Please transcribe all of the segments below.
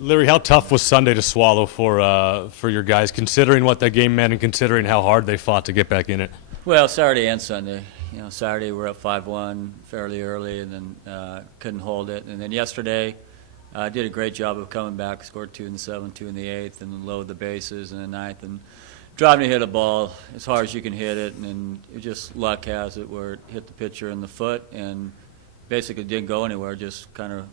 Larry, how tough was Sunday to swallow for your guys, considering what that game meant and considering how hard they fought to get back in it? Well, Saturday and Sunday. Saturday we're up 5-1 fairly early, and then couldn't hold it. And then yesterday, did a great job of coming back, scored 2 in the 7th, 2 in the 8th, and then loaded the bases in the 9th, and driving to hit a ball as hard as you can hit it. And it just luck has it where it hit the pitcher in the foot and basically didn't go anywhere, just kind of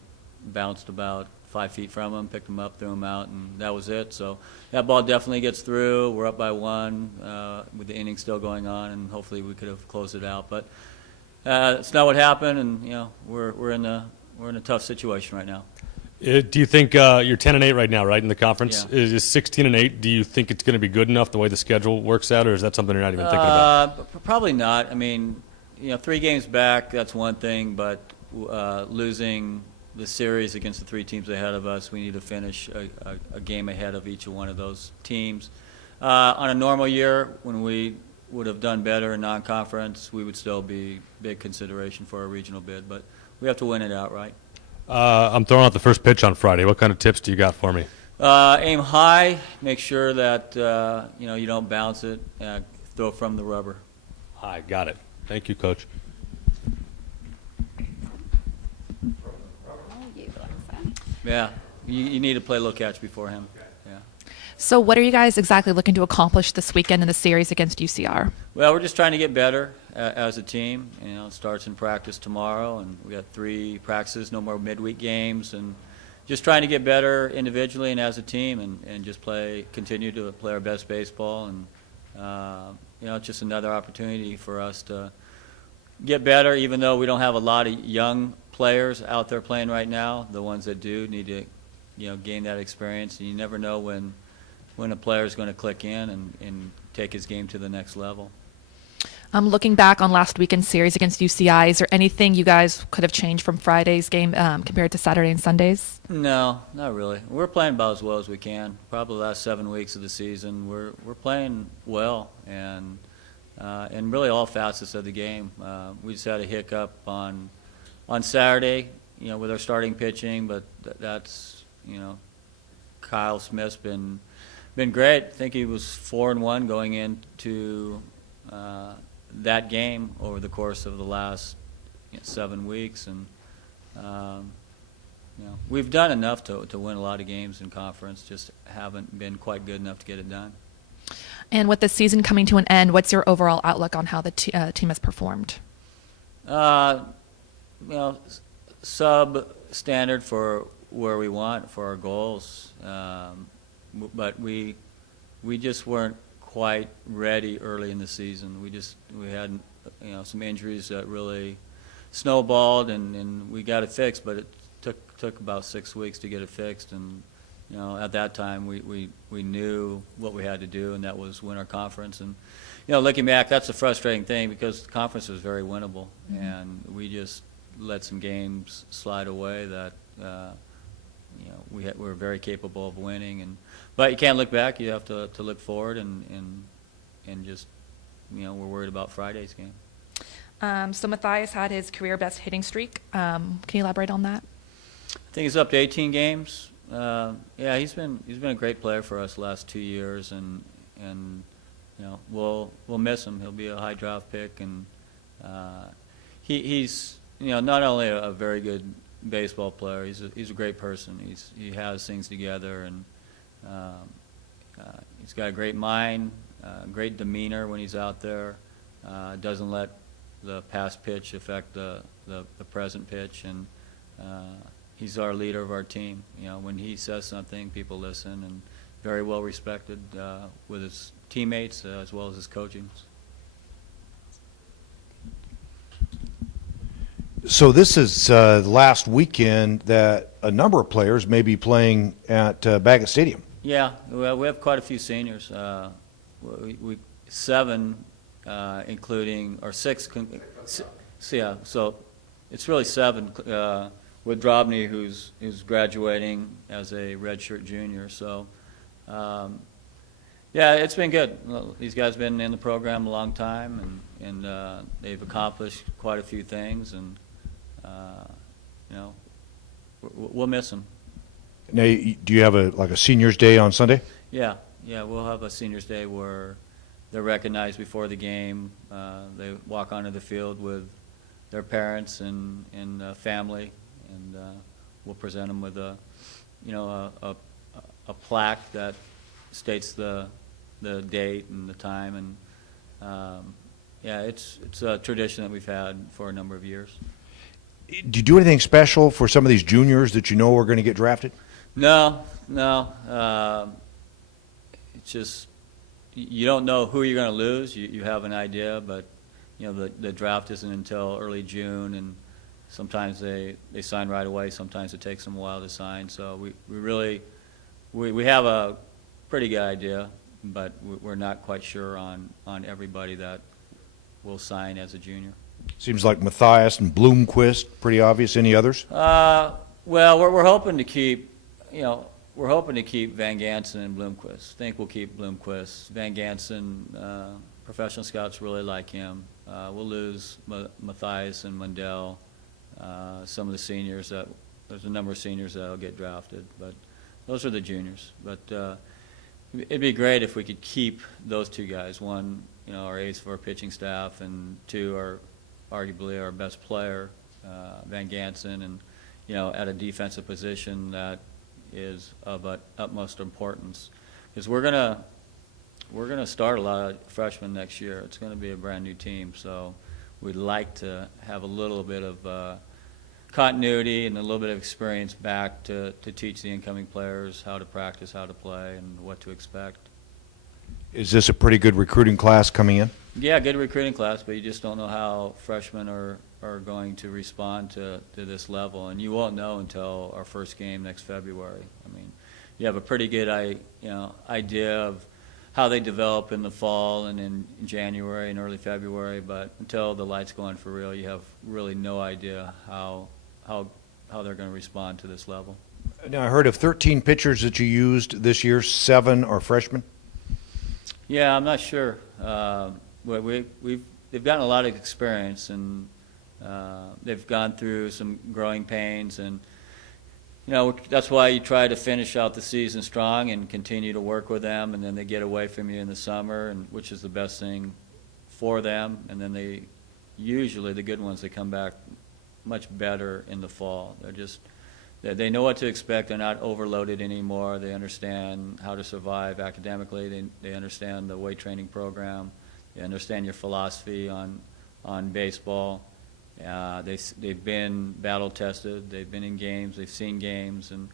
bounced about 5 feet from him, picked him up, threw him out, and that was it. So that ball definitely gets through. We're up by 1 with the inning still going on, and hopefully we could have closed it out. But it's not what happened, and we're in a tough situation right now. Do you think you're 10-8 right now, right, in the conference? Yeah. Is 16-8? Do you think it's going to be good enough the way the schedule works out, or is that something you're not even thinking about? Probably not. I mean, 3 games back, that's one thing, but losing the series against the 3 teams ahead of us, we need to finish a game ahead of each one of those teams. On a normal year, when we would have done better in non-conference, we would still be big consideration for a regional bid, but we have to win it outright. I'm throwing out the first pitch on Friday. What kind of tips do you got for me? Aim high. Make sure that you don't bounce it. Throw from the rubber. I got it. Thank you, Coach. Yeah, you need to play low catch before him. Yeah. So what are you guys exactly looking to accomplish this weekend in the series against UCR? Well, we're just trying to get better as a team. It starts in practice tomorrow, and we got 3 practices, no more midweek games, and just trying to get better individually and as a team, and just continue to play our best baseball. And it's just another opportunity for us to get better, even though we don't have a lot of young players out there playing right now. The ones that do need to gain that experience, and you never know when a player is going to click in and take his game to the next level. Looking back on last weekend's series against UCI, is there anything you guys could have changed from Friday's game compared to Saturday and Sundays? No, not really. We're playing about as well as we can. Probably the last 7 weeks of the season, we're playing well, and really all facets of the game. We just had a hiccup on Saturday, with our starting pitching, but that's Kyle Smith's been great. I think he was 4-1 going into that game over the course of the last 7 weeks, and we've done enough to win a lot of games in conference. Just haven't been quite good enough to get it done. And with the season coming to an end, what's your overall outlook on how the team has performed? Substandard for where we want for our goals, but we just weren't quite ready early in the season. We had some injuries that really snowballed, and we got it fixed, but it took about 6 weeks to get it fixed. And at that time we knew what we had to do, and that was win our conference. And looking back, that's a frustrating thing because the conference was very winnable, and we just let some games slide away that we were very capable of winning. But you can't look back. You have to look forward, and just we're worried about Friday's game. So Matthias had his career best hitting streak. Can you elaborate on that? I think he's up to 18 games. He's been a great player for us the last 2 years, and we'll miss him. He'll be a high draft pick, and he's not only a very good baseball player, he's a great person. He has things together, and he's got a great mind, great demeanor when he's out there. Doesn't let the past pitch affect the present pitch, and he's our leader of our team. When he says something, people listen, and very well respected with his teammates as well as his coaching. So this is the last weekend that a number of players may be playing at Baggett Stadium. Yeah, well, we have quite a few seniors. 7, including, or 6. Yeah, so it's really 7 with Drobny, who's graduating as a redshirt junior. So, it's been good. These guys have been in the program a long time, and they've accomplished quite a few things, and we'll miss them. Now, do you have a seniors day on Sunday? Yeah, yeah, we'll have a seniors day where they're recognized before the game. They walk onto the field with their parents and family, and we'll present them with a plaque that states the date and the time, and yeah, it's a tradition that we've had for a number of years. Do you do anything special for some of these juniors that you know are going to get drafted? No. It's just you don't know who you're going to lose. You have an idea, but the draft isn't until early June, and sometimes they sign right away. Sometimes it takes them a while to sign. So we have a pretty good idea, but we're not quite sure on everybody that will sign as a junior. Seems like Matthias and Bloomquist, pretty obvious. Any others? Well, we're hoping to keep, we're hoping to keep Van Gansen and Bloomquist. Think we'll keep Bloomquist. Van Gansen, professional scouts really like him. We'll lose Matthias and Mundell. Some of the seniors there's a number of seniors that'll get drafted, but those are the juniors. But it'd be great if we could keep those two guys. One, our ace for our pitching staff, and two, are arguably our best player, Van Gansen, and at a defensive position that is of utmost importance, because we're gonna start a lot of freshmen next year. It's going to be a brand new team, so we'd like to have a little bit of continuity and a little bit of experience back to teach the incoming players how to practice, how to play, and what to expect. Is this a pretty good recruiting class coming in? Yeah, good recruiting class, but you just don't know how freshmen are going to respond to this level, and you won't know until our first game next February. I mean, you have a pretty good idea of how they develop in the fall and in January and early February, but until the lights go on for real, you have really no idea how they're going to respond to this level. Now, I heard of 13 pitchers that you used this year, 7 are freshmen. Yeah, I'm not sure. They've gotten a lot of experience, and they've gone through some growing pains, and that's why you try to finish out the season strong and continue to work with them, and then they get away from you in the summer, and which is the best thing for them, and then usually the good ones, they come back much better in the fall. They know what to expect. They're not overloaded anymore. They understand how to survive academically. They understand the weight training program. They understand your philosophy on baseball. They've been battle tested. They've been in games. They've seen games, and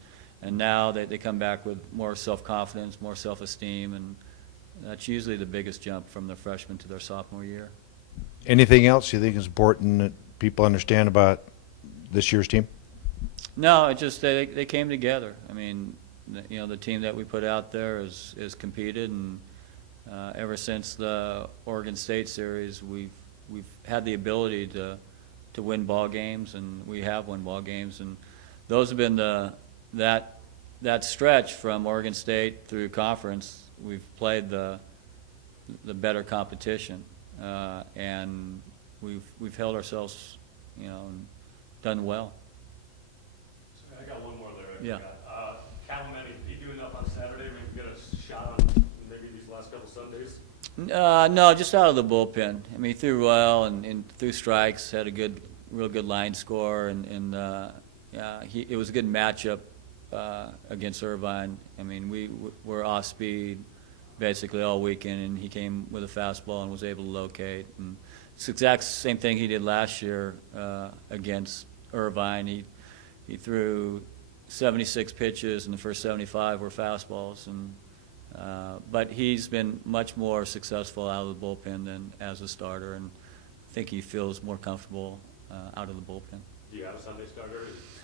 now they come back with more self-confidence, more self-esteem, and that's usually the biggest jump from their freshman to their sophomore year. Anything else you think is important that people understand about this year's team? No, it just they came together. I mean, the team that we put out there is competed, and ever since the Oregon State series, we've had the ability to win ball games, and we have won ball games, and those have been that stretch from Oregon State through conference. We've played the better competition, and we've held ourselves, and done well. I got one more there. Yeah. Calamari, did he do enough on Saturday? Maybe get a shot on maybe these last couple Sundays? No, just out of the bullpen. I mean, he threw well and threw strikes, had a real good line score, and it was a good matchup against Irvine. I mean, we were off speed basically all weekend, and he came with a fastball and was able to locate. And it's the exact same thing he did last year against Irvine. He threw 76 pitches, and the first 75 were fastballs, but he's been much more successful out of the bullpen than as a starter, and I think he feels more comfortable out of the bullpen. Do you have a Sunday starter?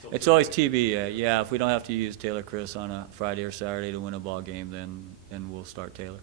It's always TBA. Yeah, if we don't have to use Taylor Chris on a Friday or Saturday to win a ball game, then we'll start Taylor.